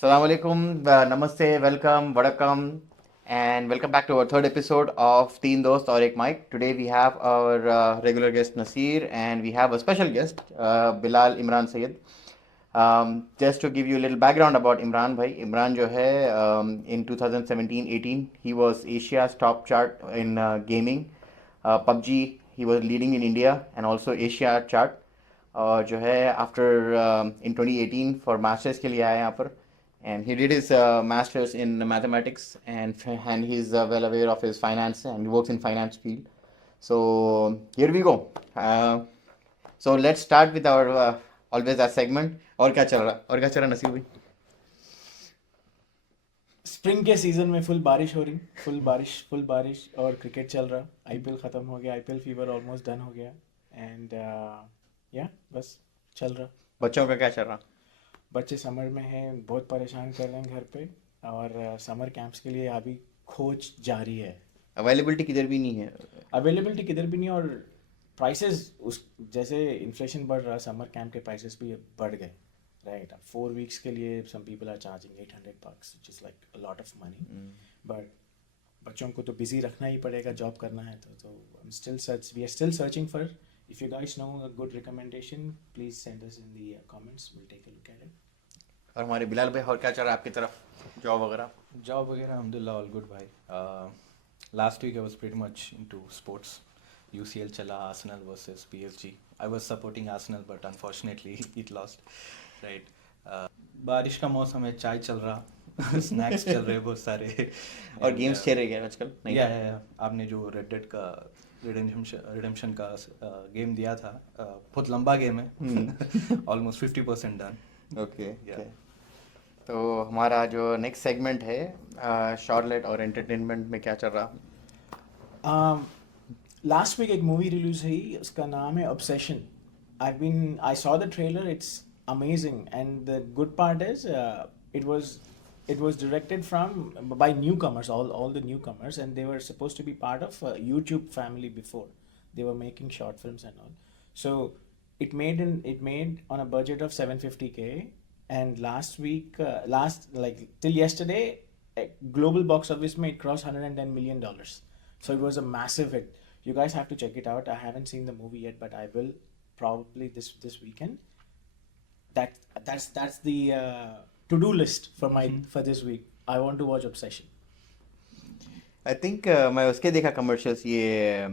Assalamu alaikum, namaste, welcome, vadakkam, and welcome back to our third episode of Teen Dost or Ek Mic. Today we have our regular guest Nasir, and we have a special guest, Bilal Imran Sayed. Just to give you a little background about Imran bhai, Imran jo hai, in 2017-18, he was Asia's top chart in gaming. PUBG, he was leading in India and also Asia chart. और जो है after in 2018 for masters के लिए आया यहाँ पर and he did his masters in mathematics and he's well aware of his finance and he works in finance field. So here we go. So let's start with our always that segment. और क्या चल रहा नसीब भाई? Spring के season में full बारिश हो रही, फुल बारिश और क्रिकेट चल रहा. आईपीएल खत्म हो गया, आईपीएल फीवर ऑलमोस्ट डन हो गया एंड या बस चल रहा. बच्चों का क्या चल रहा? बच्चे समर में हैं, बहुत परेशान कर रहे हैं घर पे और समर कैंप्स के लिए अभी खोज जारी है. अवेलेबिलिटी किधर भी नहीं है. अवेलेबिलिटी किधर भी नहीं और प्राइसेस उस जैसे इन्फ्लेशन बढ़ रहा, समर कैंप के प्राइसेस भी बढ़ गए. राइट, 4 weeks के लिए some people are charging $800, which is like a lot of money. But बच्चों को तो बिजी रखना ही पड़ेगा, जॉब करना है तो we are still searching for. If you guys know a good recommendation, please send us in the comments. We'll take a look at it. और हमारे बिलाल भाई और क्या चल रहा है आपकी तरफ? जॉब वगैरह alhamdulillah, all good bhai. Last week I was pretty much into sports. UCL chala, Arsenal versus PSG. I was supporting Arsenal but unfortunately it lost. Right. बारिश का मौसम है, चाय चल रहा, स्नैक्स चल रहे बहुत सारे. और गेम्स खेल रहे हैं आजकल? नहीं. या आपने जो रेड डेड का रिडेम्पशन का गेम दिया था, बहुत लंबा गेम है, ऑलमोस्ट 50% डन. ओके. तो हमारा जो नेक्स्ट सेगमेंट है शॉर्लेट और एंटरटेनमेंट में क्या चल रहा? लास्ट वीक एक मूवी रिलीज हुई, उसका नाम है obsession. I saw the trailer. It's amazing, and the good part is it was directed by newcomers, all the newcomers, and they were supposed to be part of a YouTube family before. They were making short films and all. So it made on a budget of 750K, and last week, till yesterday, global box office में it crossed $110 million. So it was a massive hit. You guys have to check it out. I haven't seen the movie yet, but I will probably this weekend. That's the to-do list for this week. I want to watch Obsession. I think मैं उसके देखा commercials. ये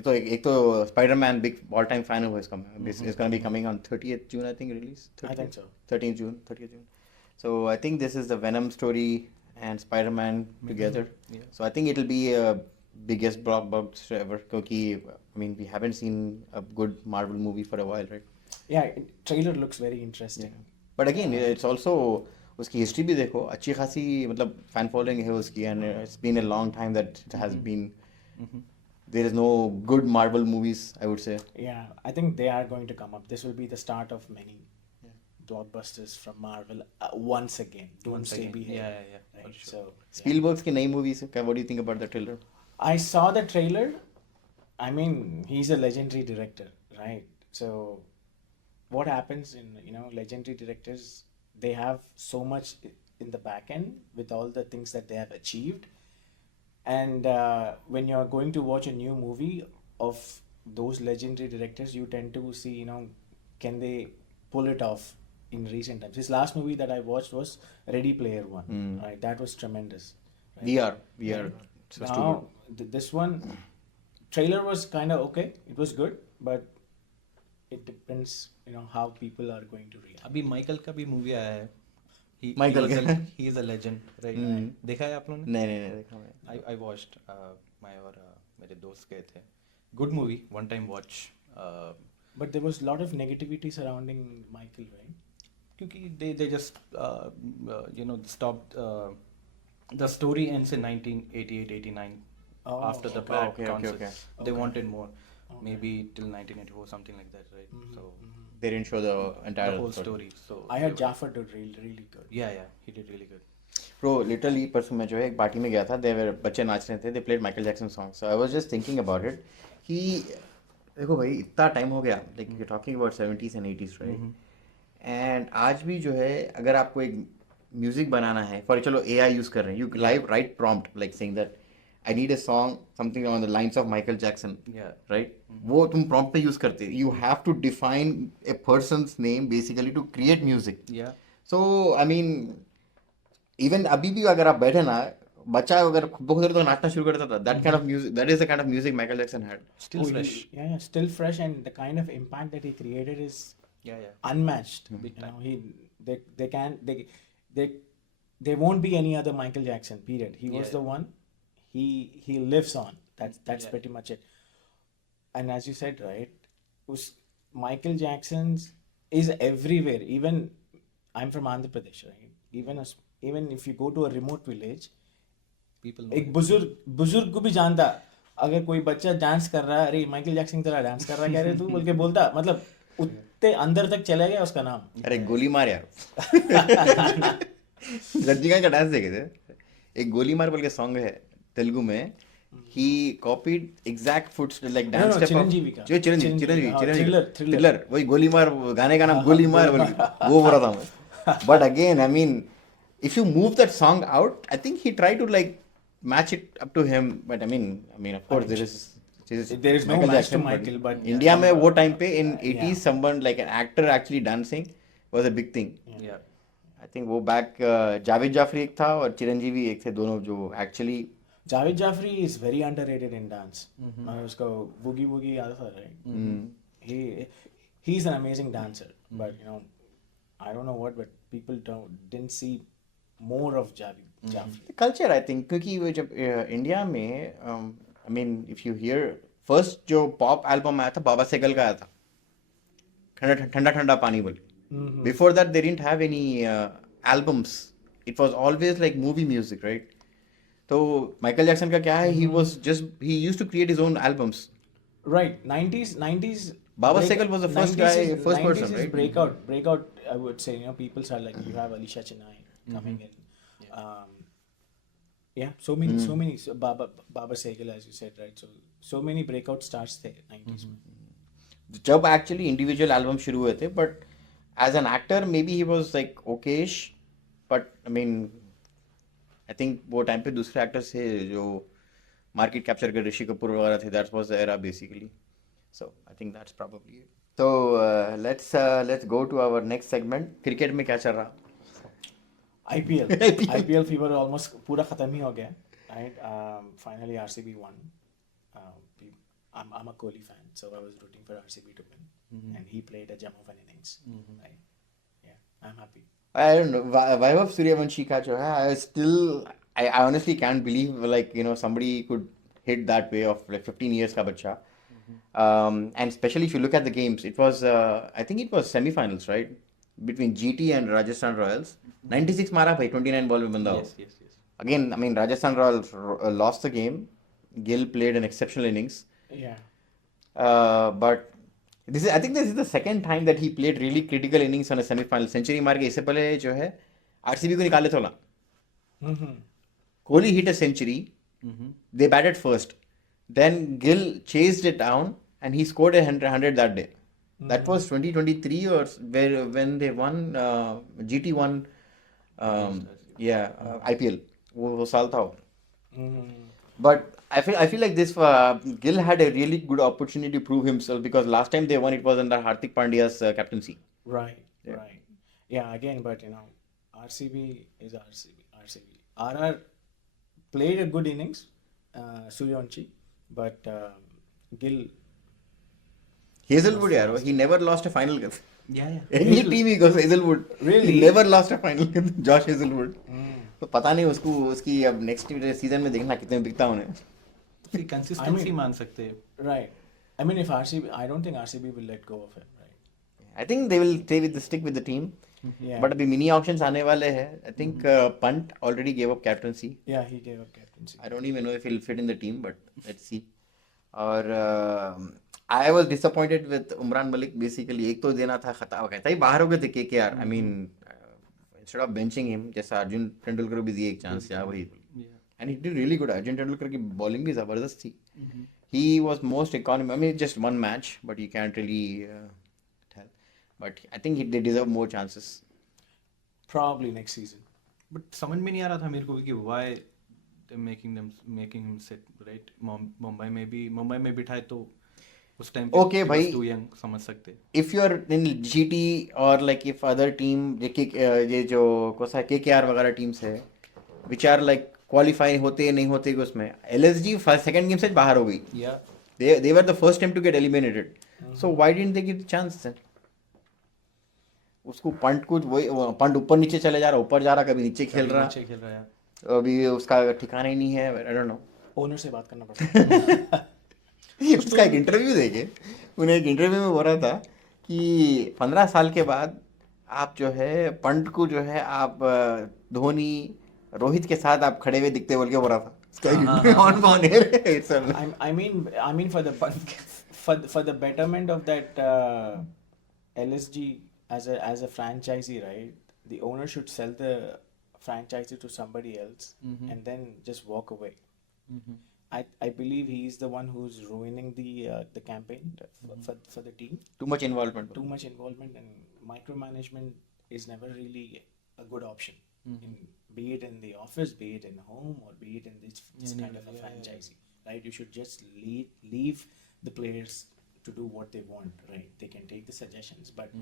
तो एक तो Spiderman big all time fan हूँ इसका. It's gonna be coming on 30th June I think release. I think so. 30th June. So I think this is the Venom story and Spider-Man together. Yeah. So I think it'll be a biggest blockbuster ever क्योंकि I mean we haven't seen a good Marvel movie for a while, right? Yeah, trailer looks very interesting. But again it's also उसकी history भी देखो, अच्छी खासी मतलब fan following है उसकी, and it's been a long time that it has been. There is no good Marvel movies, I would say. Yeah, I think they are going to come up. This will be the start of many blockbusters from Marvel once again. Doomsday be here. Yeah. Right? For sure. So Spielberg's की नई movies, what do you think about the trailer? I saw the trailer. I mean, he's a legendary director, right? So what happens in legendary directors, they have so much in the back end with all the things that they have achieved. And when you're going to watch a new movie of those legendary directors, you tend to see, can they pull it off in recent times. His last movie that I watched was Ready Player One. Right, that was tremendous. Right? VR. So Now, this one, trailer was kind of okay. It was good, but it depends, how people are going to react. अभी Michael का भी movie आया है. Michael he is a legend, right? देखा है आप लोगों ने? नहीं देखा मैं. I watched. मैं और मेरे दोस्त गए थे. Good movie, one time watch. But there was a lot of negativity surrounding Michael, right? क्योंकि they just stopped. The story ends in 1988-89. After the bad okay. concerts. They wanted more. Maybe till 1984, something like that, right? So They didn't show the entire the whole story. So I heard Jafar did really good. Yeah, he did really good. Bro, literally परसों मैं जो है एक party में गया था. बच्चे नाच रहे थे. They played Michael Jackson songs. So I was just thinking about it. कि देखो भाई इतना टाइम हो गया. Like you're talking about 70s and 80s, right? And आज भी जो है अगर आपको एक म्यूजिक बनाना है फॉर चलो एआई यूज कर रहे हैं you live write prompt like saying that I need a song something on the lines of Michael Jackson Yeah. Right वो तुम प्रॉम्प्ट पे यूज करते you have to define a person's name basically to create music Yeah. So I mean even अभी भी अगर आप बैठे ना बच्चा अगर खुद ब खुद तो नाचना शुरू कर देता था that kind of music that is the kind of music Michael Jackson had Still fresh. Yeah, still fresh, and the kind of impact that he created is Yeah. Yeah. unmatched. Big You know, they can they there won't be any other Michael Jackson. Period. He was Yeah. the one. He lives on. That's Yeah. pretty much it. And as you said, right, Michael Jackson's is everywhere. Even I'm from Andhra Pradesh, right? Even if you go to a remote village, People know. एक बुजुर्ग को भी जानता अगर कोई बच्चा dance कर रहा है अरे माइकल जैक्सन की तरह डांस कर रहा है क्या रे तू बोल के बोलता मतलब उतने अंदर तक चला गया उसका नाम अरे गोली मार यार रजनीकांत का डांस देखे थे एक गोली मार बोल के सॉन्ग है तेलुगु में ही copied exact foot like No, dance no, step Chiranjeevi का। जो चिरंजीवी चिरंजीवी, हाँ, चिरंजीवी Thriller। थ्रिलर वही गोली मार गाने का नाम गोली मार बोल के वो बोल रहा था मैं but again I mean if you move that song out I think he tried to like match it up to him but I mean of course there is no Michael match Jackson, to Michael, but India में वो time पे in 80s Yeah. someone like an actor actually dancing was a big thing Yeah. I think वो back Javed Jaffrey एक था और चिरंजीवी एक थे दोनों जो actually Javed Jaffrey is very underrated in dance उसका boogie woogie आता था right he's an amazing dancer but you know I don't know what but people didn't see more of Javed Jaffrey culture I think क्योंकि वो जब India में I mean if you here first जो pop album आया था बाबा सेगल का आया था ठंडा ठंडा ठंडा पानी बोल before that they didn't have any albums it was always like movie music right तो माइकल जैक्सन का क्या है he was just he used to create his own albums right 90s Baba Sehgal was the first 90s guy, is- first 90s person, is right? breakout I would say you know people are like you have Alisha Chennai coming in so many so Baba Sehgal as you said right so many breakout stars there 90s में जब actually individual album शुरू हुए थे but as an actor may be he was like okayish but I mean I think वो time पे दूसरे actors थे जो मार्केट कैप्चर कर ऋषि कपूर वगैरह थे that was the era basically so I think that's probably it तो let's go to our next segment cricket में क्या चल रहा IPL fever almost पूरा खत्म ही हो गया right finally RCB won I'm a Kohli fan so I was rooting for RCB to win and he played a gem of an innings right yeah I'm happy I don't know. Vaibhav Suryavanshi का जो है, I honestly can't believe like you know somebody could hit that way of like 15 years का बच्चा. And especially if you look at the games, it was I think it was semi-finals right between GT and Rajasthan Royals. 96 मारा भाई 29 ball में बंदा हो. Yes. Again, I mean Rajasthan Royals lost the game. Gill played an exceptional innings. yeah But I think this is the second time that he played really critical innings on a semi-final. Century मार के इससे पहले जो है RCB को निकाले थे ना. Kohli hit a century. They batted first. Then Gill chased it down and he scored a 100 that day. That was 2023 or when they won GT won IPL. वो साल था वो. But I feel like this Gill had a really good opportunity to prove himself because last time they won it was under Hardik Pandya's captaincy. right again but you know RCB is RCB RR played a good innings Suryavanshi but Gill Hazelwood यार he never lost a final. Yeah. Any team he goes Hazelwood. Really? He never lost a final. Josh Hazelwood. तो पता नहीं उसकी अब next season में देखना कितने बिकता उन्हें. फिर consistency mean- मान सकते हैं. right I mean if RCB I don't think RCB will let go of him right I think they will stick with the team. yeah But अभी मिनी ऑक्शंस आने वाले हैं. I think Pant already gave up captaincy. yeah he gave up captaincy I don't even know if he'll fit in the team, but let's see. और I was disappointed with Umran Malik basically. एक तो देना था खता कहता ही बाहर हो गए थे KKR. I mean instead of benching him जैसा अर्जुन तेंदुलकर को भी दिए एक चांस या वही. And he did really good. Arjun Tendulkar की बॉलिंग भी जबरदस्त थी. He was most economic. I mean just one match, but you can't really tell. but I think they deserve more chances. Probably next season. But समझ में नहीं आ रहा था मेरे को कि why they making him sit right. Mumbai में बिठाए तो उस टाइम पे Okay, भाई. टू यंग समझ सकते. If you're in GT or like if other team ये जो कौन सा KKR वगैरह टीम्स है which are like qualify होते नहीं होते कि उसमें LSG फर्स्ट सेकंड गेम से बाहर हो गई. या They were the first team to get eliminated. So why didn't they give the chance then? उसको पंट कुछ वही पंट ऊपर नीचे चले जा रहा, ऊपर जा रहा, कभी नीचे खेल रहा, नीचे खेल रहा है. अभी उसका ठिकाना ही नहीं है. आई डोंट नो. ओनर से बात करना पड़ता है. उसका एक इंटरव्यू देखे, उन्हें एक इंटरव्यू में बोल रहा था कि 15 साल के बाद आप जो है पंट को जो है आप धोनी रोहित के साथ आप खड़े हुए दिखते बोल के बोल रहा था. On air. I mean for the betterment of that LSG as a franchisee, right? The owner should sell the franchisee to somebody else and then just walk away. I believe he's the one who's ruining the campaign for the team. Too much involvement. Too much involvement and micromanagement is never really a good option. Be it in the office, be it in home, or be it in this kind of a franchisee, right? You should just leave the players to do what they want, right? They can take the suggestions, but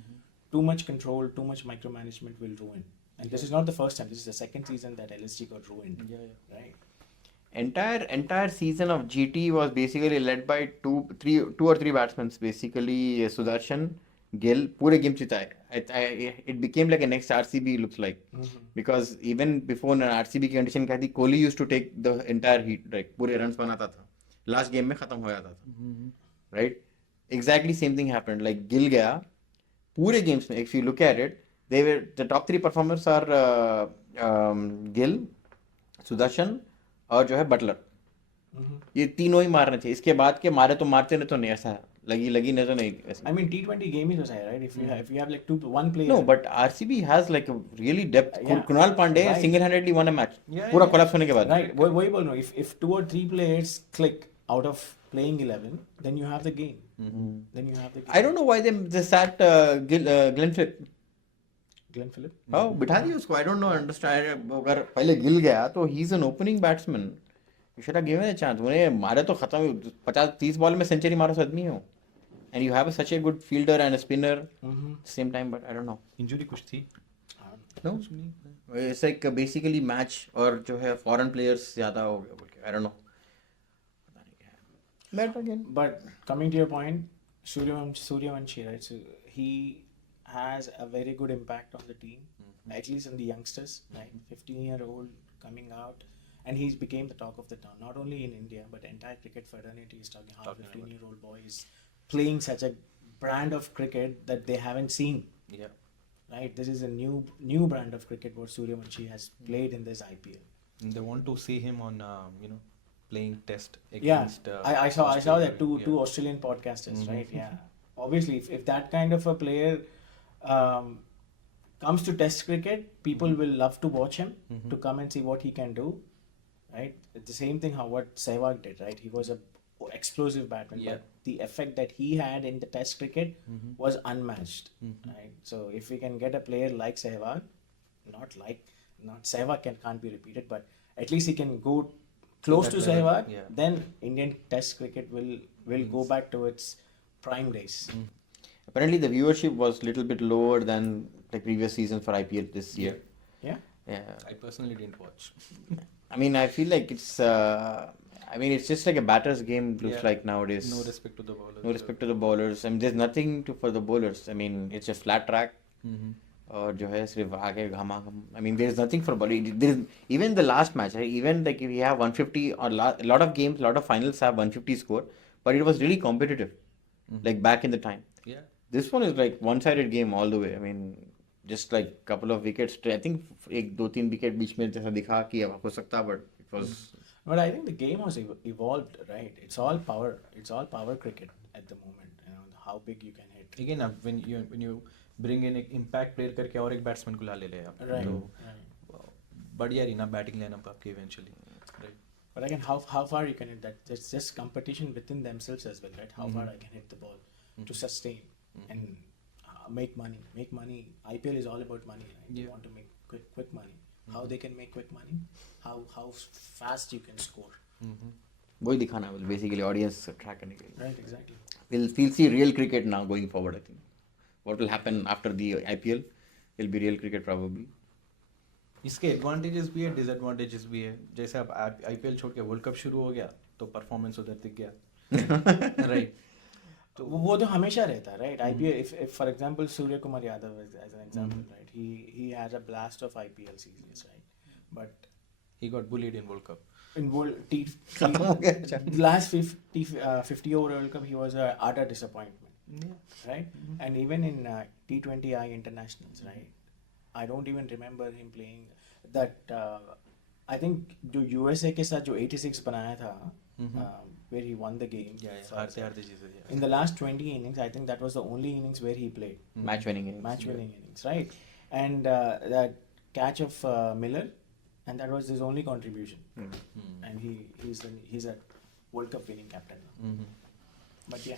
too much control, too much micromanagement will ruin. And this is not the first time. This is the second season that LSG got ruined, right? Entire season of GT was basically led by two or three batsmen, basically Sudarshan, Gill, पूरे game जिताए. It became like a next RCB looks like, because even before RCB की condition क्या थी, Kohli used to take the entire heat, right? पूरे runs बनाता था, last game में खत्म हो जाता था, right? Exactly same thing happened. Like Gill गया पूरे games में, if you look at it, the top three performers are Gill, Sudarshan और जो है बटलर. ये तीनों ही मारने थे. इसके बाद के मारे तो मारते नहीं तो नहीं, ऐसा लगी नहीं तो नहीं ऐसा. I mean T20 game is right? If you have like one player. No, but RCB has like a really depth. Yeah. Kunal Pandey Right. single-handedly won a match. Yeah, पूरा yeah. collapse होने के बाद. Right. वही बोल रहा हूँ. If 2 or 3 players click out of playing 11, then you have the game. Then you have the game. I don't know why they sat Glenn Phillips. Glenn Phillips. हाँ बिठा दिया उसको. I don't know, understand. अगर पहले गिल गया तो he's an opening batsman. You should have given a chance. उन्हें मारे तो खत्म. 50-30 बॉल में सेंचुरी मारो तो आदमी हो. And you have such a good fielder and a spinner same time, but I don't know. Injury कुछ थी. No, it's like basically match और जो है foreign players ज़्यादा हो गया बोल के. I don't know. But again. But coming to your point, Suryavanshi, right? So he has a very good impact on the team, at least in the youngsters, right? 15-year-old coming out, and he's became the talk of the town, not only in India, but entire cricket fraternity is talking how 15-year-old boy is playing such a brand of cricket that they haven't seen. Yeah. Right, this is a new brand of cricket what Suryavanshi has played in this IPL. And they want to see him on playing test Yeah, against. I saw that Australia. two Australian podcasters, right? Yeah, obviously, if that kind of a player comes to Test cricket, people will love to watch him to come and see what he can do, right? It's the same thing how what Sehwag did, right? He was a explosive batsman, but the effect that he had in the Test cricket was unmatched, right? So if we can get a player like Sehwag, not Sehwag can't be repeated, but at least he can go close to Sehwag, then Indian Test cricket will go back to its prime days. Apparently, the viewership was little bit lower than the previous season for IPL this year. Yeah. Yeah. I personally didn't watch. I mean, I feel like it's. It's just like a batter's game. Looks like nowadays. No respect to the bowlers. No respect to the bowlers. I mean, there's nothing for the bowlers. I mean, it's a flat track. और जो है सिर्फ आगे घमाघम. I mean, there's nothing for bowling. There's even the last match. Right? Even like if we have 150 or a lot of games, a lot of finals have 150 score, but it was really competitive, like back in the time. Yeah. This one is like one-sided game all the way. I mean, just like couple of wickets. I think एक दो तीन wicket बीच में जैसा दिखा कि हो सकता, but it was. But I think the game was evolved, right? It's all power. It's all power cricket at the moment. You know how big you can hit. Again, when you bring in एक impact player करके और एक batsman को ला ले ले आप. Right. तो बढ़िया रही ना batting lineup आपकी eventually. Right. But again, how far you can hit that? It's just competition within themselves as well, right? How far I can hit the ball to sustain, and make money. IPL is all about money, right? They Yeah. want to make quick money. How they can make quick money? How fast you can score. वही दिखाना है basically audience attract करने के लिए. Right, exactly. We'll see real cricket now going forward. I think what will happen after the IPL will be real cricket probably. इसके advantages भी है, disadvantages भी है. जैसे अब आईपीएल छोड़ के वर्ल्ड कप शुरू हो गया तो परफॉर्मेंस उधर दिख गया. राइट. तो वो तो हमेशा रहता है, right? IPL, if for example Surya Kumar Yadav as an example, right? He has a blast of IPL series, right? But He got bullied in World Cup. in खत्म हो गया अच्छा. the last 50 over World Cup, he was a utter disappointment, Yeah. right? And even in T20I internationals, right? I don't even remember him playing that. I think जो USA के साथ जो 86 बनाया था, where he won the game. Yeah. हारते जीते. In the last 20 innings, I think that was the only innings where he played. Match winning innings. Match-winning innings, right? And that catch of Miller, and that was his only contribution. And he's a World Cup winning captain now. But yeah,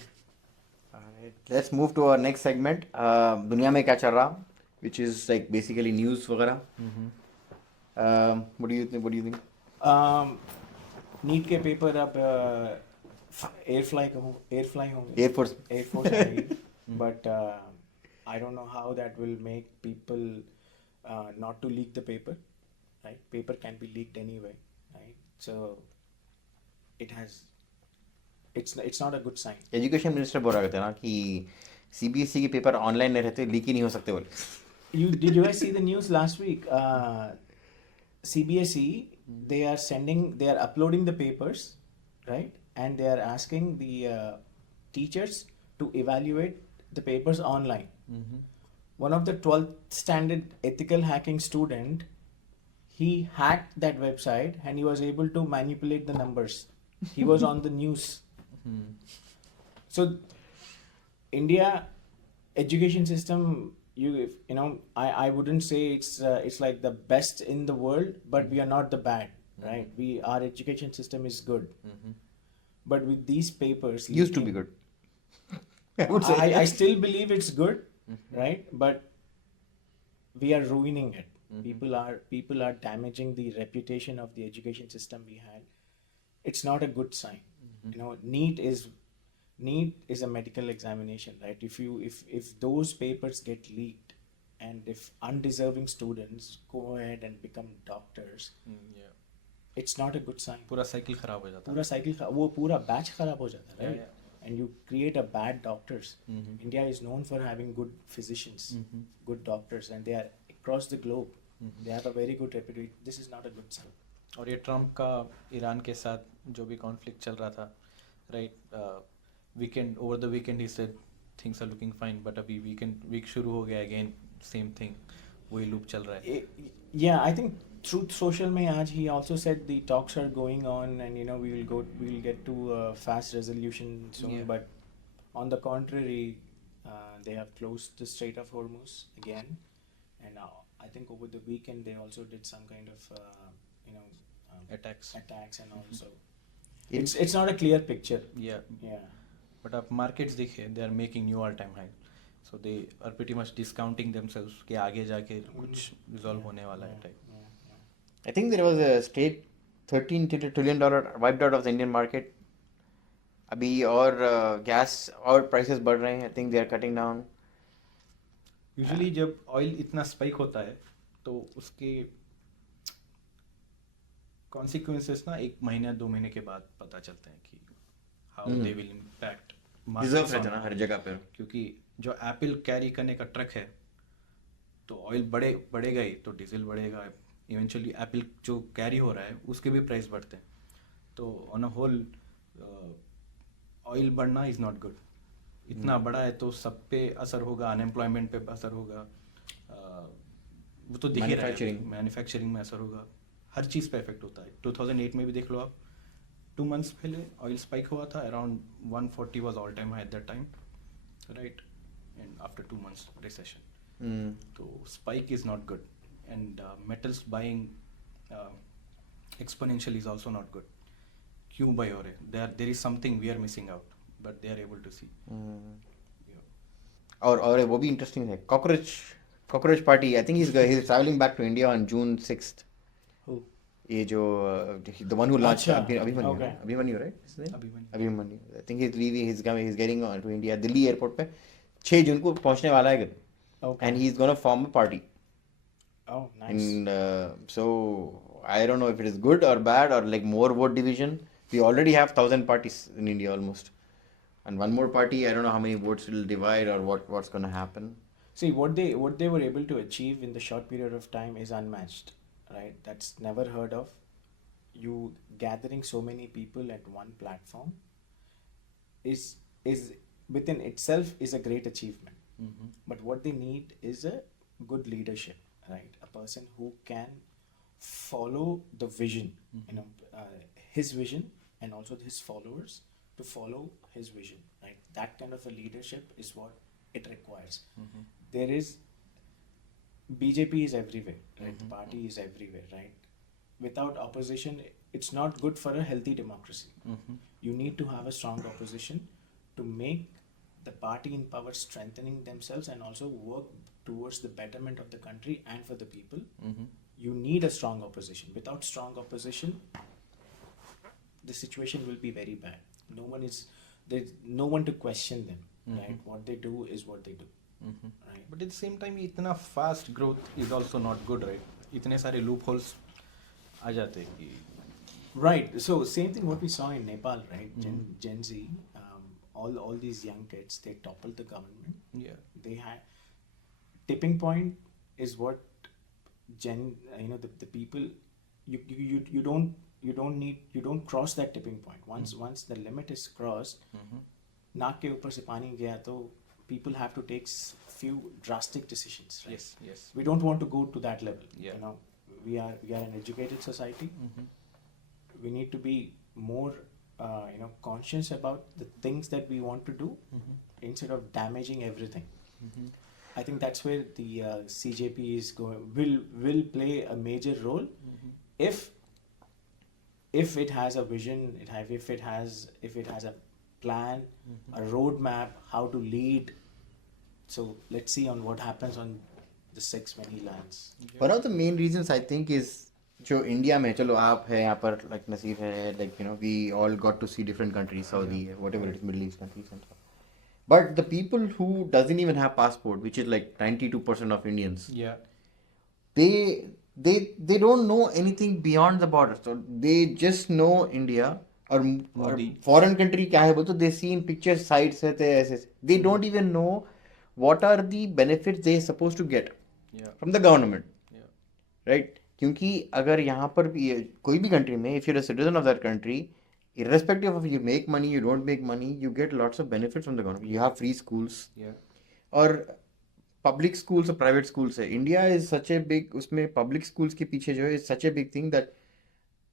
Alright, let's move to our next segment. दुनिया में क्या चल रहा? Which is like basically news वगैरह. What do you think? NEET के paper अब air fly होंगे. Air Force. Air Force आएगी. But I don't know how that will make people not to leak the paper, right? Paper can be leaked anyway, right? So it's not a good sign. Education minister बोल रहे थे ना कि CBSE के paper online नहीं रहते, leak ही नहीं हो सकते बोले. Did you guys see the news last week? CBSE, they are uploading the papers, right? And they are asking the teachers to evaluate the papers online. One of the 12th standard ethical hacking student, he hacked that website and he was able to manipulate the numbers. He was on the news. So India education system, I wouldn't say it's like the best in the world, but we are not the bad, right? Our education system is good, but with these papers, Used to be good. I would say. I still believe it's good, right? But we are ruining it. People are damaging the reputation of the education system we had. It's not a good sign. NEET is a medical examination, right? If those papers get leaked, and if undeserving students go ahead and become doctors, it's not a good sign. पूरा cycle खराब हो जाता. पूरा cycle वो पूरा batch खराब हो जाता है, right? Yeah. And you create a bad doctors. India is known for having good physicians, good doctors, and they are across the globe. They have a very good reputation. This is not a good sign. और ये Trump का Iran के साथ जो भी conflict चल रहा था, right? Over the weekend he said things are looking fine, but अभी वीक शुरू हो गया, अगेन सेम थिंग, वही लूप चल रहा है. Yeah, I think Truth Social में आज he also said the talks are going on, and we'll get to a fast resolution soon. Yeah. But on the contrary, they have closed the Strait of Hormuz again, and I think over the weekend they also did some kind of attacks. and also it's not a clear picture. Yeah. Yeah. But आप markets देखिए, they are making new all time high, so they are pretty much discounting themselves कि आगे जाके कुछ resolve होने वाला है type. I think there was a straight $13 trillion wiped out of the Indian market. अभी और गैस और prices बढ़ रहे हैं. I think they are cutting down. Usually जब ऑयल इतना स्पाइक होता है तो उसके कॉन्सिक्वेंसेस ना 1 महीना 2 महीने के बाद पता चलते हैं कि how they will impact Reserve रहता है ना हर जगह पे. क्योंकि जो एप्पल कैरी करने का ट्रक है तो ऑयल बढ़ेगा ही तो डीजल बढ़ेगा, इवेंचुअली एप्पल जो कैरी हो रहा है उसके भी प्राइस बढ़ते हैं. तो ऑन अ होल ऑयल बढ़ना इज़ नॉट गुड. इतना बड़ा है तो सब पे असर होगा, अनएम्प्लॉयमेंट पे असर होगा, वो तो दिख ही रहा है. मैन्युफैक्चरिंग में असर होगा, हर चीज़ पे इफेक्ट होता है. 2008 में भी देख लो आप, 2 months पहले ऑयल स्पाइक हुआ था, around 140 was all time high at that time, right? And after 2 months recession. तो spike is not good, and metals buying exponential is also not good. क्यों बाय हो रहे? There is something we are missing out, but they are able to see. और वो भी interesting है, cockroach party. I think he's traveling back to India on June 6th. Who? ये जो the one who launched अच्छा, Abhimanyu, okay. Abhimanyu, right? His name? Abhimanyu. Abhimanyu. I think he's leaving. He's getting on to India. Delhi airport पे 6 जून को पहुंचने वाला है घर. Okay. And he's gonna form a party. Oh, nice. And so I don't know if it is good or bad or like more vote division. We already have 1,000 parties in India almost, and one more party. I don't know how many votes will divide or what's gonna happen. See, what they were able to achieve in the short period of time is unmatched, right? That's never heard of. You gathering so many people at one platform is within itself is a great achievement. Mhm. But what they need is a good leadership, right? A person who can follow the vision, you know, his vision, and also his followers to follow his vision, right? That kind of a leadership is what it requires. Mhm. There is BJP is everywhere, right? The party is everywhere, right? Without opposition, it's not good for a healthy democracy. Mhm. You need to have a strong opposition to make the party in power strengthening themselves and also work towards the betterment of the country and for the people. Mhm. You need a strong opposition. Without strong opposition, the situation will be very bad. There's no one to question them, right? What they do is what they do, Mhm. right? But at the same time, इतना fast growth is also not good, right? इतने सारे loopholes आ जाते हैं कि Right. So same thing what we saw in Nepal, right? Gen Z, all these young kids, they toppled the government. yeah. They had tipping point is what the people you don't cross that tipping point. Once the limit is crossed, नाक के ऊपर से पानी गया तो people have to take few drastic decisions, right? Yes, yes. We don't want to go to that level. Yeah. You know, we are an educated society. We need to be more conscious about the things that we want to do instead of damaging everything. I think that's where the CJP is will play a major role if it has a vision, if it has a plan, a roadmap how to lead. So let's see on what happens on the 6 when he lands. One of the main reasons I think is जो India में, चलो आप है यहाँ पर, like Naseer है, like you know we all got to see different countries, Saudi, whatever it is, Middle East countries and stuff. But the people who doesn't even have passport, which is like 92% of Indians, Yeah. they don't know anything beyond the border. So they just know India or Modi. foreign country क्या है बोलते, they see in pictures sites है ते ऐसे. They don't even know what are the benefits they supposed to get Yeah. from the government, Yeah. right? क्योंकि अगर यहाँ पर भी कोई भी कंट्री में, if you're a citizen of that country, irrespective of you make money, you don't make money, you get lots of benefits from the government. You have free schools, Yeah. और public schools और private schools है. India is such a big, उसमें public schools के पीछे जो है is such a big thing that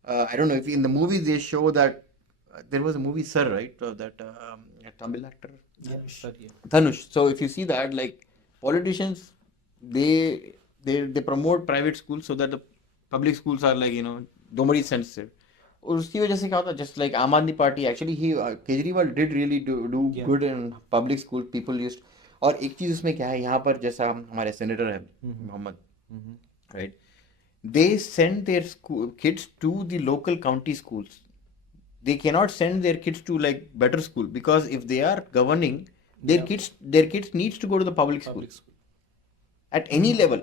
I don't know if in the movies they show that there was a movie Sir, right, that Tamil actor Sir, yeah. Dhanush. So if you see that, like politicians, they promote private schools so that the public schools are like, you know, nobody sends it. और उसकी वजह से क्या होता है, just like आम आदमी party, actually he Kejriwal did really do Yeah. good in public school. People used, और एक चीज उसमें क्या है, यहाँ पर जैसा हमारे सेनेटर है Mohammad, Mhm. right, they send their kids to the local county schools. They cannot send their kids to like better school, because if they are governing, their kids needs to go to the public school Public school. at any level.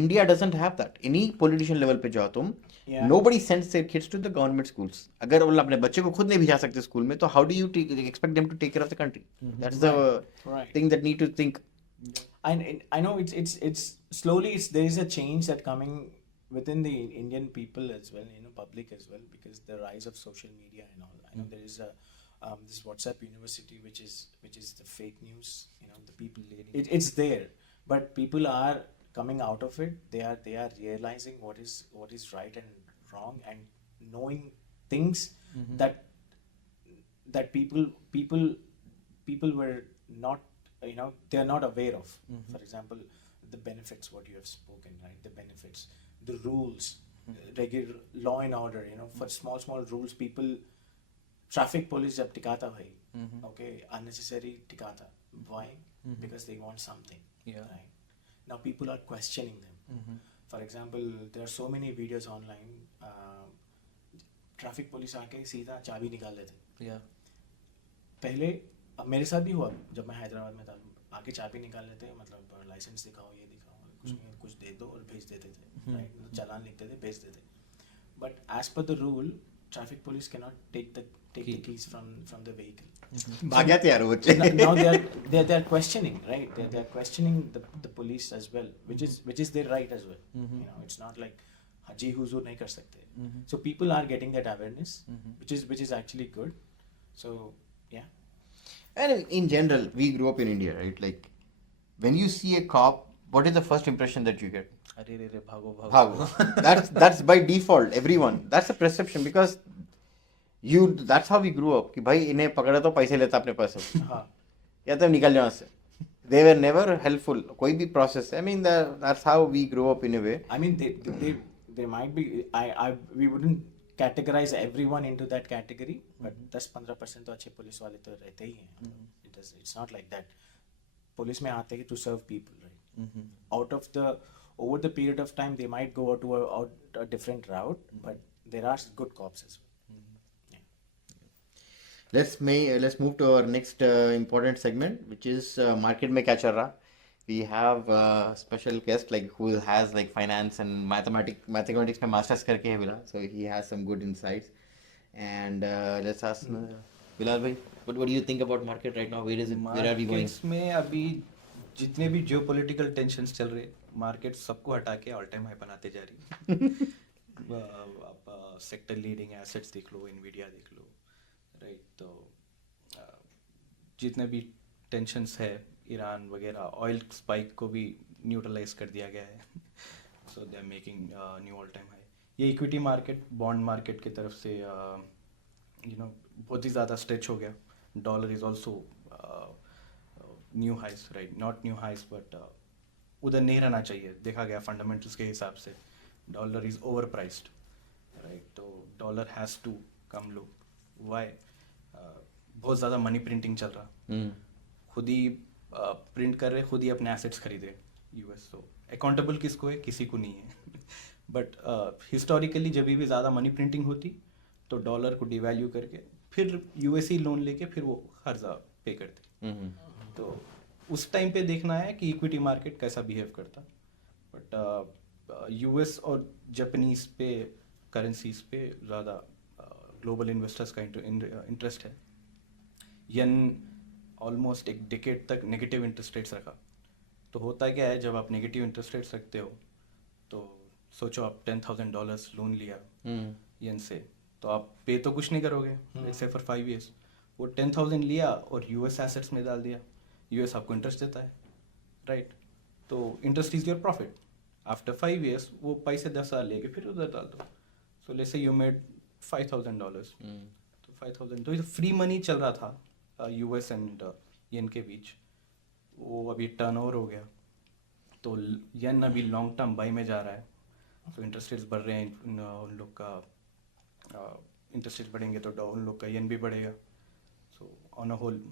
India doesn't have that. Any politician level पे जाओ तुम, Yeah. nobody sends their kids to the government schools. अगर वो अपने बच्चे को खुद नहीं भेजा सकते स्कूल में, तो how do you expect them to take care of the country? That's the Right. thing that need to think. And I know it's slowly there is a change that coming within the Indian people as well, public as well, because the rise of social media and all. I know there is a this WhatsApp university which is the fake news. The people it's there, but people are coming out of it. They are realizing what is right and wrong, and knowing things that people were not, they are not aware of. For example, the benefits, what you have spoken, right? The benefits, the rules, regular law and order. For small rules, people traffic police जब टिकाता भाई, Mhm. okay, unnecessary टिकाता. Why? Because they want something. Yeah. Right. Now people are questioning them. Mhm. For example, there are so many videos online. Traffic police आके सीधा चाबी निकाल लेते. Yeah. पहले मेरे साथ भी हुआ जब मैं हैदराबाद में था. आके चाबी निकाल लेते, मतलब लाइसेंस दिखाओ, ये दिखाओ, कुछ नहीं, कुछ दे दो और भेज देते थे. राइट, चालान लिखते थे, भेज देते. But as per the rule, traffic police can not take the keys from the vehicle. Bhagya थे यार वो बच्चे. Now they are questioning, right? They are questioning the police as well, which is their right as well. You know, it's not like haji huzur nahi kar sakte. So people are getting that awareness, which is actually good. So yeah. And in general, we grew up in India, right? Like, when you see a cop, what is the first impression that you get? अरे रे रे भागो Bhago. That's by default. Everyone. That's a perception because that's how we grew up. कि भाई इन्हें पकड़ा तो पैसे लेता अपने पैसे. हाँ. या तो निकल जाओ से. They were never helpful. कोई भी process. I mean, that's how we grew up in a way. I mean, they might be. We wouldn't categorize everyone into that category, but 10-15% तो अच्छे पुलिस वाले तो रहते ही हैं. It's not like that. Police में आते हैं to serve people, right? Over the period of time, they might go to a different route, but there are good cops as well. Let's move to our next important segment, which is market में क्या चल रहा. We have a special guest like who has like finance and mathematics में masters करके है Bilal, so he has some good insights. And let's ask Bilal bhai, what do you think about market right now? Where is it? Where are we going? Markets में अभी जितने भी geopolitical tensions चल रहे, market सबको हटा के all time high बनाते जा रही है. आप सेक्टर लीडिंग एसेट्स देख लो, इनवीडिया देख लो, राइट. तो जितने भी टेंशन्स है, ईरान वगैरह, ऑयल स्पाइक को भी न्यूट्रलाइज कर दिया गया है. So they are making new all time high. ये इक्विटी मार्केट, बॉन्ड मार्केट की तरफ से बहुत ही ज़्यादा स्ट्रेच हो गया. Dollar is also new highs, right, not new highs but उधर नहीं रहना चाहिए. देखा गया फंडामेंटल्स के हिसाब से dollar is overpriced, right. तो dollar has to come low. Why? बहुत ज़्यादा मनी प्रिंटिंग चल रहा. खुद ही प्रिंट कर रहे, खुद ही अपने एसेट्स खरीदे यूएस. तो अकाउंटेबल किसको है? किसी को नहीं है. बट हिस्टोरिकली जब भी ज़्यादा मनी प्रिंटिंग होती तो डॉलर को डिवैल्यू करके फिर यूएसई लोन लेके फिर वो कर्जा पे करते. तो उस टाइम पे देखना है कि इक्विटी मार्केट कैसा बिहेव करता. बट यूएस और जापानीज पे करेंसीज पे ज़्यादा ग्लोबल इन्वेस्टर्स का इंटरेस्ट है. यन ऑलमोस्ट एक डिकेड तक नेगेटिव इंटरेस्ट रेट्स रखा. तो होता क्या है, जब आप नेगेटिव इंटरेस्ट रेट्स रखते हो तो सोचो आप $10,000 लोन लिया यन से, तो आप पे तो कुछ नहीं करोगे, लेट्स से फॉर 5 years. वो 10,000 लिया और यूएस एसेट्स में डाल दिया. यूएस आपको इंटरेस्ट देता है, राइट. तो interest is your profit. After 5 years वो पैसे 10,000 लेके फिर उधर डाल दो. So let's say you made $5,000. तो 5,000 तो फ्री मनी चल रहा था यूएस एंड येन के बीच. वो अभी टर्नओवर हो गया. तो येन अभी लॉन्ग टर्म बाई में जा रहा है. तो इंटरेस्ट रेट्स बढ़ रहे हैं, उन लोग का इंटरेस्ट रेट बढ़ेंगे तो उन लोग का येन भी बढ़ेगा. So on a whole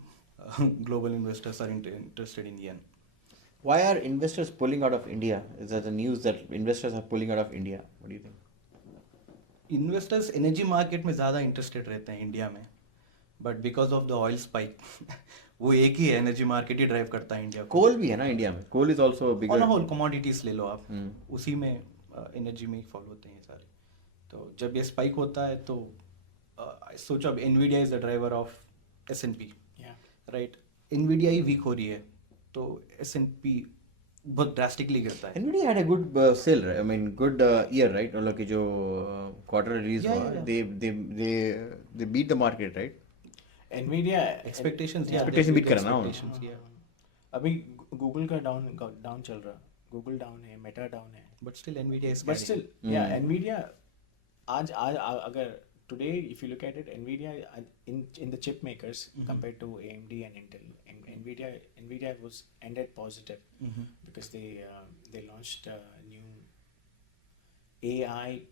global investors are interested in yen. Why are investors pulling out of India? Is that the news that investors are pulling out of India? What do you think? Investors energy market में ज़्यादा interested रहते हैं India में, but because of the oil spike वो एक ही है, energy market ही drive करता है इंडिया को. कोल भी है ना इंडिया में. Coal is also bigger. On whole commodities ले लो आप, उसी में एनर्जी में ही फॉलो होते हैं सारे. तो जब ये स्पाइक होता है तो सोचो अब Nvidia is the driver of S&P, right. Nvidia ही वीक हो रही है तो S&P बहुत ड्रास्टिकली गिरता है. Nvidia had a good sale, right? I mean, good year, right? और कि जो quarter release हुआ, they beat the market, right? Nvidia Expectations beat करा ना expectations, yeah. अभी गूगल का डाउन चल रहा. गूगल डाउन है, मेटा डाउन है. But still Nvidia is But carrying. still, yeah, Nvidia आज अगर today if you look at it, Nvidia in the chip makers compared to AMD and Intel, Nvidia was ended positive because they launched new AI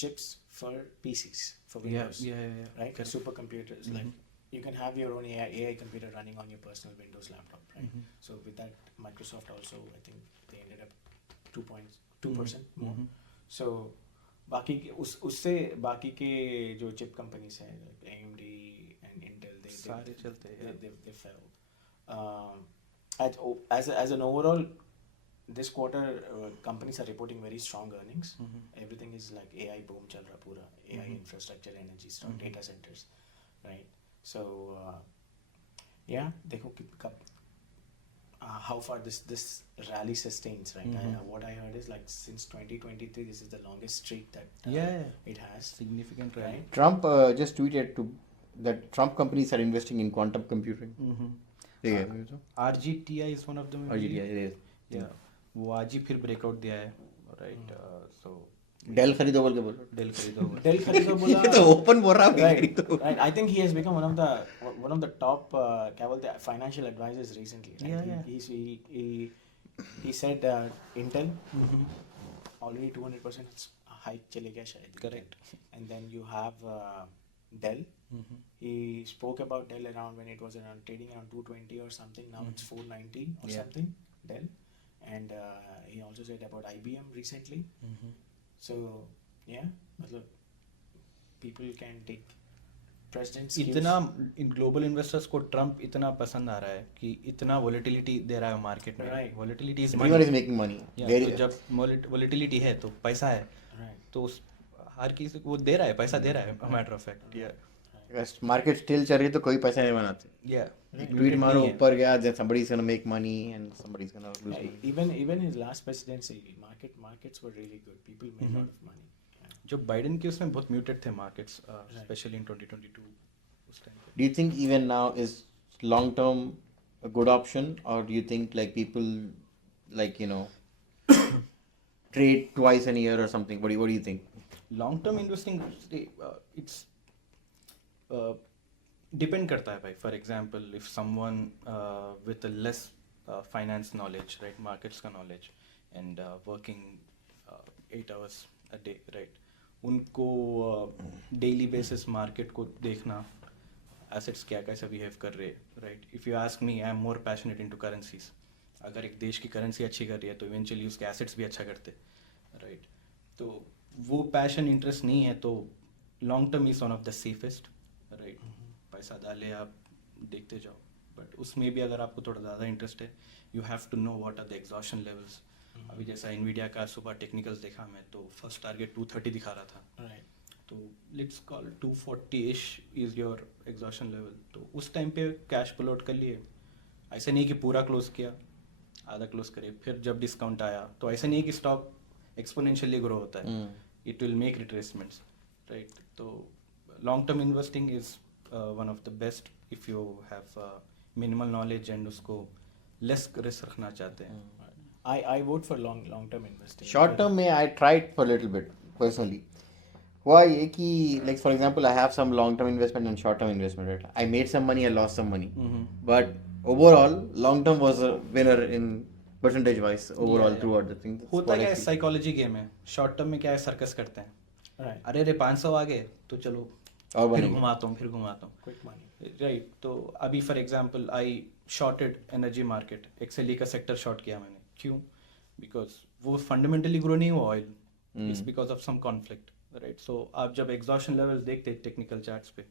chips for PCs, for Yeah, Windows, yeah, yeah, yeah. right? Correct. Supercomputers. Like you can have your own AI computer running on your personal Windows laptop, right? Mhm. So with that, Microsoft also, I think they ended up 2% more. Mhm. So बाकी के उससे बाकी के जो chip companies हैं like AMD and Intel सारे चलते हैं, yeah. they fell. As an overall, this quarter companies are reporting very strong earnings. Mhm. Everything is like AI boom चल रहा पूरा, AI Mhm. infrastructure, energy stock, Mhm. data centers, right? So yeah, देखो कि कब how far this rally sustains, right? Mhm. What I heard is like since 2023, this is the longest streak that Yeah, it has, significant rally. right? Trump just tweeted that Trump companies are investing in quantum computing. Mhm. Yeah, RGTI is one of them. I RGTI, believe. it is. Yeah, वो आज ही फिर breakout दिया है, right? सो Dell खरीदो बोल के बोलो. Del खरीदो. Dell खरीदो बोला. ये तो open बोल रहा है Right, खरीदो. right. I think he has become one of the top क्या बोलते हैं financial advisors recently. Right? Yeah, yeah. He said Intel Mhm. already 200% hike चले गया शायद. Correct. And then you have Dell. Mhm. He spoke about Dell around when it was around trading around 220 or something. Now it's 490 or Yeah. something. Dell. And he also said about IBM recently. Mhm. So yeah, मतलब people can take president's cues. इतना in global investors को Trump इतना पसंद आ रहा है कि इतना volatility दे रहा है मार्केट में. Right. Volatility is Everyone is making money. तो जब वोलेटिलिटी है तो पैसा है, Right. तो हर किसी को वो दे रहा है, पैसा दे रहा है. Matter of fact. Market still चल रही है तो कोई पैसा नहीं बनाते. या ट्वीट मारो ऊपर गया, then somebody is gonna make money and somebody is gonna lose money. Even his last presidency, markets were really good. People made a lot of money. Yeah. जो बाइडन के उसमें बहुत म्यूटेड थे मार्केट्स, स्पेशली इन 2022 उस time पे. Do you think even now is long term a good option, or do you think like people like trade twice in a year or something? What do you think? Long term investing it's depend करता है भाई. For example if someone with less finance knowledge, right, markets का knowledge and working 8 hours a day, right, उनको daily basis market को देखना, assets क्या कैसे behave कर रहे, right. If you ask me, I am more passionate into currencies. अगर एक देश की करेंसी अच्छी कर रही है तो इवेंचुअली उसके एसेट्स भी अच्छा करते, राइट. तो वो पैशन इंटरेस्ट नहीं है तो long term is one of the safest, right. पैसा डाले आप देखते जाओ, बट उसमें भी अगर आपको थोड़ा ज़्यादा इंटरेस्ट है, you have to know what are the exhaustion levels. अभी जैसा इनवीडिया का सुबह टेक्निकल्स देखा मैं, तो फर्स्ट टारगेट 230 दिखा रहा था. Right. तो let's call 240-ish is your exhaustion level. तो उस टाइम पे कैश पुल आउट कर लिए. ऐसा नहीं कि पूरा क्लोज किया, आधा क्लोज करे, फिर जब डिस्काउंट आया तो ऐसा नहीं कि स्टॉक एक्सपोनेंशियली ग्रो होता है. It will make retracements, right. तो long term investing is one of the best if you have minimal knowledge and उसको लेस रिस्क रखना चाहते हैं. I vote for long term investing. Short term में I tried for a little bit personally. हुआ ये कि like for example I have some long term investment and short term investment, right? I made some money, I lost some money, but overall long term was a winner in percentage wise overall Yeah. throughout the thing. That's होता what I क्या है, feel. Psychology game है. Short term में क्या है, circus करते हैं. Right. अरे रे 500 आ गए तो चलो और फिर बनेंगे. घुमाता हूँ. Quick money. राइट. तो अभी for example I shorted energy market, XLE का सेक्टर शॉर्ट किया मैंने. क्यों? बिकॉज वो फंडामेंटली ग्रो नहीं हुआ oil, it's because of some conflict, right. So आप जब एग्जॉशन लेवल्स देखते टेक्निकल चार्ट्स पे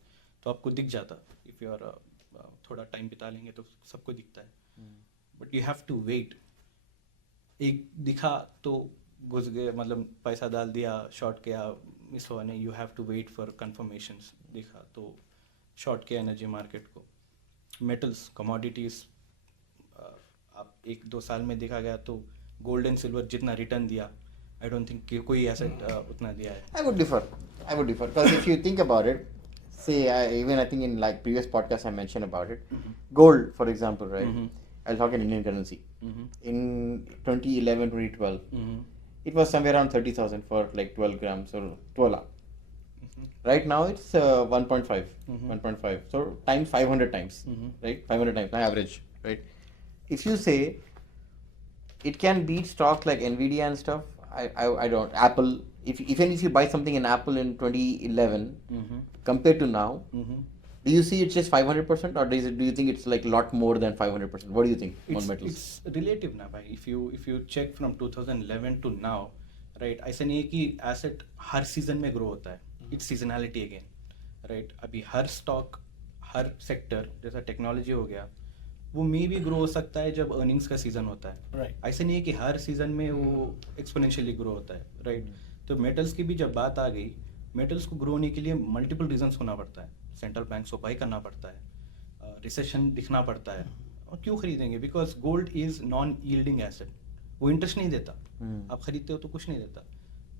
तो आपको दिख जाता. इफ यू आर थोड़ा टाइम बिता लेंगे तो सबको दिखता है, but you have to wait. एक दिखा तो घुस गए, मतलब पैसा डाल दिया, शॉर्ट किया, मिस हुआ नहीं. You have to wait for confirmations. दिखा तो शॉर्ट किया एनर्जी मार्केट को. मेटल्स, कमोडिटीज, आप 1-2 साल में देखा गया तो गोल्ड एंड सिल्वर जितना रिटर्न दिया, आई डोंट थिंक कि कोई एसेट उतना दिया है. I would differ because if you think about it, say I think in like previous podcasts I mentioned about it. Gold, for example, right? I'll talk in Indian currency. In 2011, 2012, it was somewhere around 30,000 for like 12 grams or 12. Right now it's 1.5, 1.5. So times 500 times, right? 500 times average, right? If you say it can beat stocks like Nvidia and stuff, I don't. Apple, if even if you buy something in Apple in 2011 Mm-hmm. compared to now, Mm-hmm. do you see it's just 500%, or do you think it's like a lot more than 500%? What do you think on metals? It's relative ना भाई. If you check from 2011 to now, right? ऐसा नहीं है कि asset हर season में grow होता है. It's seasonality again, right? अभी हर stock, हर sector जैसा technology हो गया, वो मे भी ग्रो हो सकता है जब अर्निंग्स का सीजन होता है. Right. ऐसा नहीं है कि हर सीजन में वो एक्सपोनेंशियली ग्रो होता है, राइट? तो मेटल्स की भी जब बात आ गई, मेटल्स को ग्रो होने के लिए मल्टीपल रीजंस होना पड़ता है. सेंट्रल बैंक को बाई करना पड़ता है, रिसेशन दिखना पड़ता है. और क्यों खरीदेंगे? Because gold is non yielding asset. वो इंटरेस्ट नहीं देता. आप खरीदते हो तो कुछ नहीं देता.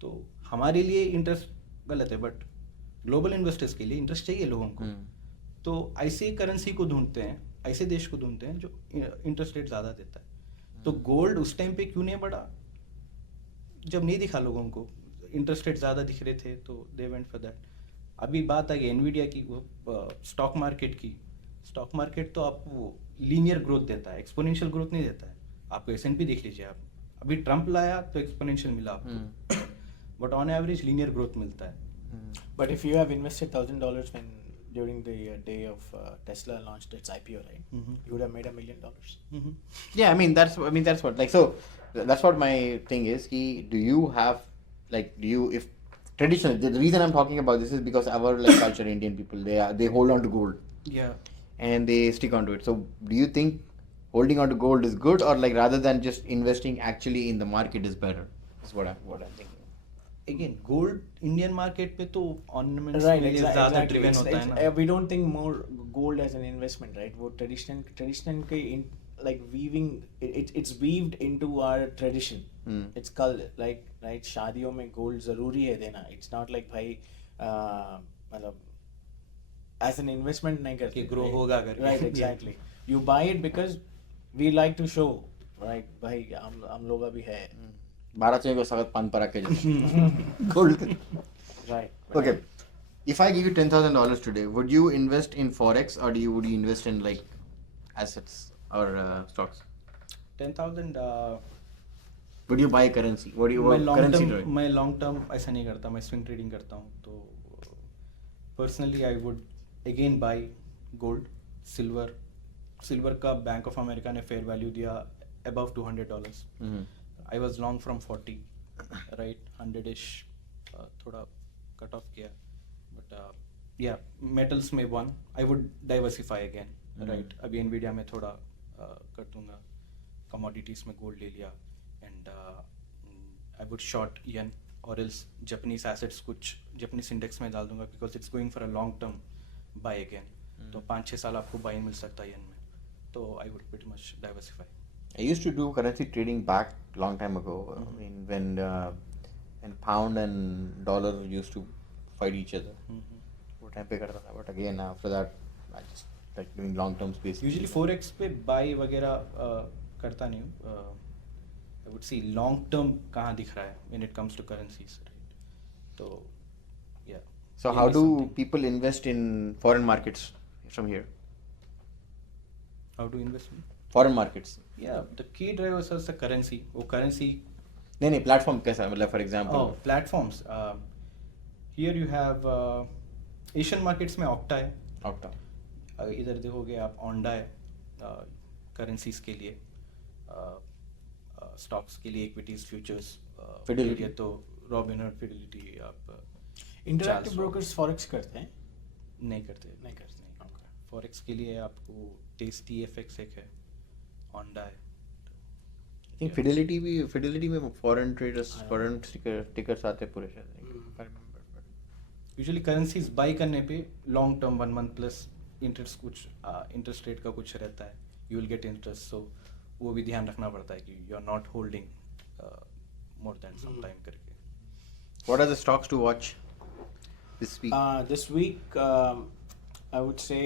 तो हमारे लिए इंटरेस्ट गलत है, बट ग्लोबल इन्वेस्टर्स के लिए इंटरेस्ट चाहिए लोगों को. तो ऐसे करेंसी को ढूंढते हैं, ऐसे देश को ढूंढते हैं जो इंटरेस्ट रेट ज़्यादा देता है. तो गोल्ड उस टाइम पे क्यों नहीं बढ़ा? जब नहीं दिखा लोगों को, इंटरेस्ट रेट ज़्यादा दिख रहे थे, तो दे वेंट फॉर दैट. अभी बात आ गई एनवीडिया की, स्टॉक मार्केट की. स्टॉक मार्केट तो आपको लीनियर ग्रोथ देता है, एक्सपोनेंशियल ग्रोथ नहीं देता है. आपको S&P देख लीजिए आप. अभी ट्रम्प लाया तो एक्सपोनेंशियल मिला आपको, but on average linear growth मिलता है. But if you have invested $1,000 when during the day of Tesla launched its IPO, right? You would have made $1 million. Yeah, I mean that's what, like, so that's what my thing is. Do you have, like, if traditionally, the reason I'm talking about this is because our like culture, Indian people, they hold on to gold Yeah. and they stick onto it. So do you think holding on to gold is good, or like rather than just investing actually in the market is better? Is what I'm thinking. Again gold Indian market पे तो ornaments Right, के लिए ज़्यादा exactly. Driven होता है ना. We don't think more gold as an investment, right? वो traditional के like weaving, it's weaved into our tradition. It's called like, right? शादियों में gold ज़रूरी है देना. It's not like भाई मतलब as an investment नहीं करते. कि grow होगा करके. Right, exactly. You buy it because we like to show, right? भाई हम लोग अभी है. 12 को सगत पान पर आके gold. Right. Okay, if I give you $10,000 today, would you invest in forex, or would you invest in like assets or stocks? 10,000 Would you buy currency? What do you मैं लॉन्ग currency टर्म trade? मैं long term ऐसा नहीं करता. मैं swing trading करता हूँ. तो personally I would again buy gold. Silver का बैंक ऑफ अमेरिका ने फेयर वैल्यू दिया above $200. I was long from 40, right? 100-ish थोड़ा कट ऑफ किया. बट या मेटल्स में one I would diversify again, right? अभी एनवीडिया में थोड़ा कर दूंगा. कमोडिटीज में गोल्ड ले लिया. एंड आई वुड शॉर्ट येन और एल्स जापानीज एसेट्स, कुछ जापानीज इंडेक्स में डाल दूंगा, because it's going for a long term by again. तो 5-6 साल आपको बाय मिल सकता है येन में. तो I would pretty much diversify. I used to do currency trading back long time ago. I mean, when pound and dollar used to fight each other. वो time पे करता था, but again after that I just like doing long term space. Usually forex पे buy वगैरह करता नहीं हूँ. I would see long term कहाँ दिख रहा है when it comes to currencies, right? तो या. So how do people invest in foreign markets from here? How do invest? Foreign markets. Yeah, the key drivers are the currency. वो currency. नहीं platform कैसा है, मतलब for example. Oh, platforms. Here you have Asian markets में Okta है. Okta. इधर देखोगे आप Onda है currencies के लिए, stocks के लिए, equities, futures. Fidelity. ये तो Robinhood, Fidelity आप. Interactive Charles brokers forex करते हैं? नहीं करते. Forex के लिए आपको Tasty FX एक है, Onda है. I think Fidelity में foreign traders, foreign tickers आते हैं पूरे शायद. if I remember. Usually currencies buy करने पे long term 1 month plus interest, कुछ इंटरेस्ट रेट का कुछ रहता है. You will get interest. So वो भी ध्यान रखना पड़ता है कि you are not holding more than some time करके. What are the stocks to watch this week? This week, I would say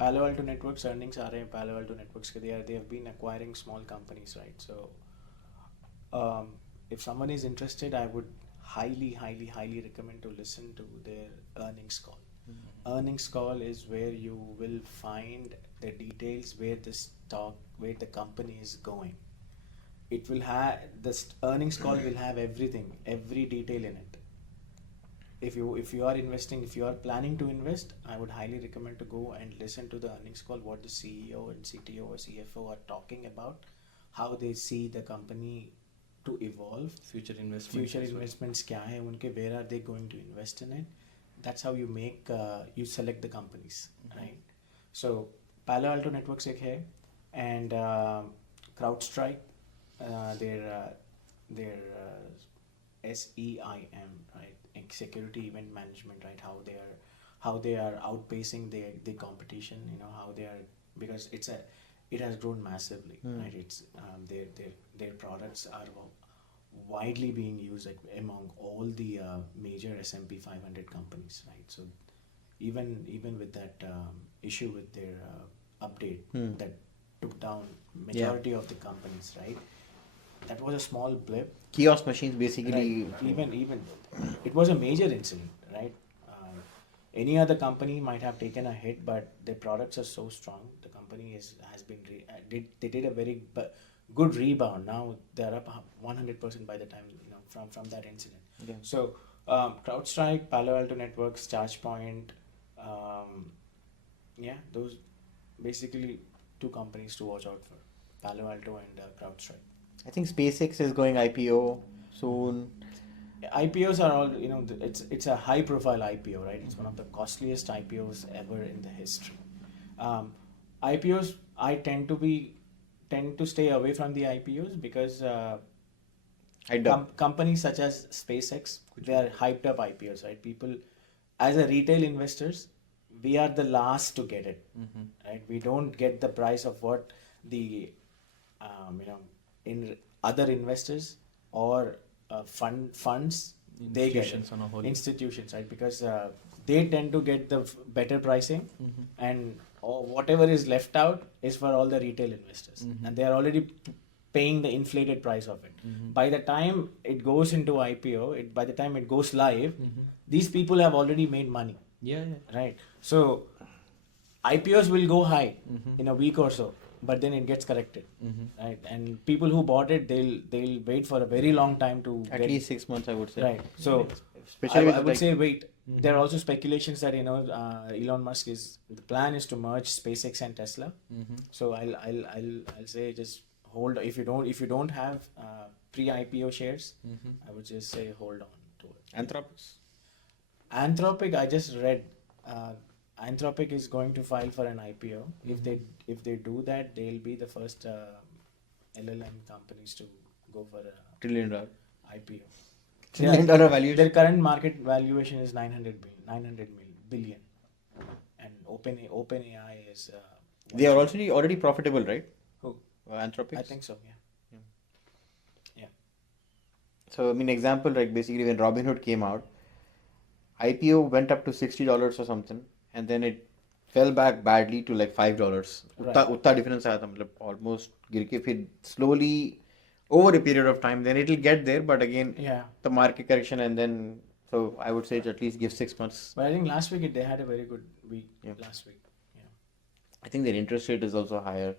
Palo Alto Networks earnings are in Palo Alto Networks. They have been acquiring small companies, right? So, if someone is interested, I would highly recommend to listen to their earnings call. Earnings call is where you will find the details where the stock, where the company is going. It will have earnings call will have everything, every detail in it. if you are investing, if you are planning to invest, I would highly recommend to go and listen to the earnings call, what the CEO and CTO or CFO are talking about, how they see the company to evolve, Future investment. future as well. investments क्या है उनके, where are they going to invest in it. That's how you make you select the companies, right? So Palo Alto Networks एक है, and CrowdStrike, their SEIM, right? Security event management, right? How they are outpacing the competition. You know how they are, because it has grown massively, right? It's their products are widely being used, like, among all the major S&P 500 companies, right? So even with that issue with their update that took down majority of the companies, right? That was a small blip. Kiosk machines basically. Right. Even it was a major incident, right? Any other company might have taken a hit, but their products are so strong. The company has been they did a very good rebound. Now they're up 100% by the time, you know, from that incident. Yeah. So CrowdStrike, Palo Alto Networks, ChargePoint, those basically two companies to watch out for: Palo Alto and CrowdStrike. I think SpaceX is going IPO soon. IPOs are all, you know, it's a high profile IPO, right? It's one of the costliest IPOs ever in the history. IPOs, I tend to stay away from the IPOs because companies such as SpaceX, they are hyped up IPOs, right? People, as a retail investors, we are the last to get it, right? We don't get the price of what the in other investors or funds they get Institutions on a whole. institutions, right? Because they tend to get the better pricing, and whatever is left out is for all the retail investors, and they are already paying the inflated price of it. By the time it goes into IPO, by the time it goes live, these people have already made money. Yeah. Right. So IPOs will go high in a week or so, but then it gets corrected. Right. And people who bought it, they'll wait for a very long time to At get least 6 months, I would say. Right. So Especially I with would like, say wait. There are also speculations that, you know, Elon Musk the plan is to merge SpaceX and Tesla. So I'll say just hold. If you don't have pre-IPO shares, I would just say hold on to it. Anthropic. Anthropic, I just read. Anthropic is going to file for an IPO. If they do that, they'll be the first LLM companies to go for a $1 trillion. IPO. $1 trillion valuation. Their current market valuation is 900 billion, and OpenAI is. They are already profitable, right? Who? Anthropic. I think so. Yeah. So I mean, example, like basically when Robinhood came out, IPO went up to $60 or something, and then it fell back badly to like $5. Right. उतना difference आया था, मतलब almost गिर के फिर slowly over a period of time, then it'll get there, but again, Yeah. the market correction, and then so I would say at least give 6 months. But I think last week they had a very good week. Yeah. Last week. Yeah. I think their interest rate is also higher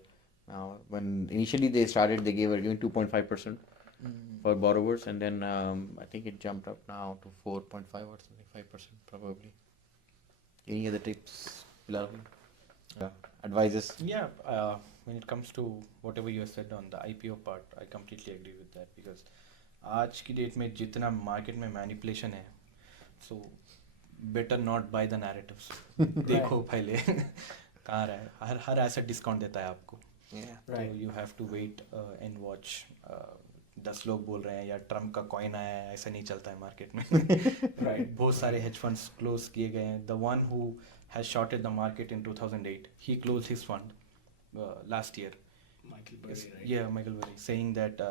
now. When initially they started, they were giving 2.5% for borrowers, and then I think it jumped up now to 4.5 or something, 5% probably. Any other tips, Bilal? Advices? Yeah, when it comes to whatever you have said on the IPO part, I completely agree with that, because आज की date में जितना market में manipulation है, so better not buy the narratives. देखो पहले कहाँ रहा है, हर एसेट डिस्काउंट देता है आपको. Yeah. Right. So you have to wait and watch. 10 लोग बोल रहे हैं या ट्रम्प का कॉइन आया है, ऐसा नहीं चलता है मार्केट में. Right. बहुत सारे hedge funds close किए गए हैं. The one who has shorted the market in 2008, he closed his fund last year. Michael Burry, right? Yeah, Michael Burry, saying that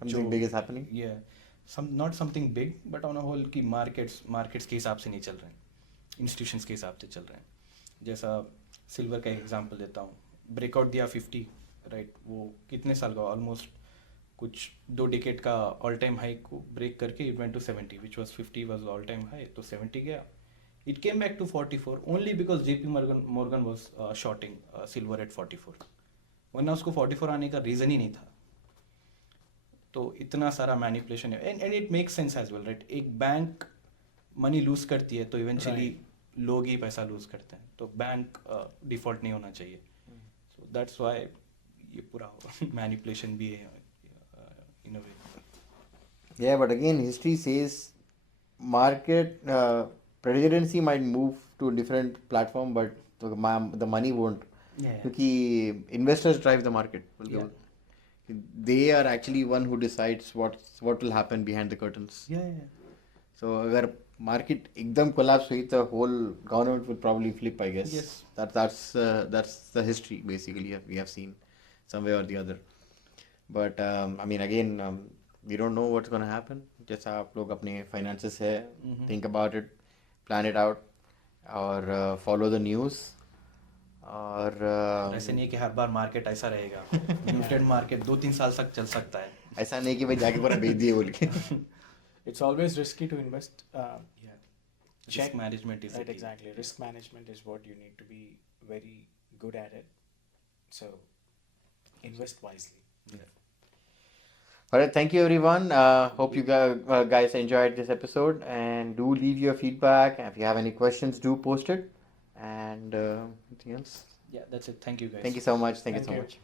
Something big is happening? Yeah, not something big, but on a whole कि markets के हिसाब से नहीं चल रहे हैं, institutions के हिसाब से चल रहे हैं. जैसा सिल्वर का एग्जांपल देता हूँ, ब्रेकआउट दिया 50, राइट, वो कितने साल का, ऑलमोस्ट कुछ 2 डिकेड का ऑल टाइम हाई को ब्रेक करके it went to 70, which was 50 was all time high, तो 70 गया. It came back to 44 only because JP Morgan was shorting silver at 44, वरना उसको 44 आने का रीज़न ही नहीं था. तो इतना सारा मैनिपुलेशन है, and it makes sense as well, right. एक बैंक मनी लूज करती है तो इवेंचुअली लोग ही पैसा लूज करते हैं, तो बैंक डिफॉल्ट नहीं होना चाहिए. सो दैट्स व्हाई ये पूरा मैनिपुलेशन भी है इन अ वे. Yeah, but again, history says market presidency might move to a different platform, but the money won't. क्योंकि investors drive the market. Yeah. They are actually one who decides what will happen behind the curtains. So अगर market एकदम collapse हुई, the whole government will probably flip, I guess. Yes. That's the history basically we have seen some way or the other. But I mean again, we don't know what's going to happen. जैसा आप लोग अपने finances है, think about it, plan it out, और follow the news. और ऐसे नहीं कि हर बार मार्केट ऐसा रहेगा. म्यूटेड मार्केट 2-3 साल तक चल सकता है. ऐसा नहीं कि भाई जाके पूरा बेच दिए बोल के. It's always risky to invest. Risk management is the Right, key. exactly. Risk management is what you need to be very good at it. So invest wisely. Alright, thank you everyone. Hope you guys enjoyed this episode, and do leave your feedback. If you have any questions, do post it. And anything else? Yeah, that's it. Thank you guys. Thank you so much. Thank you Thank so you. much.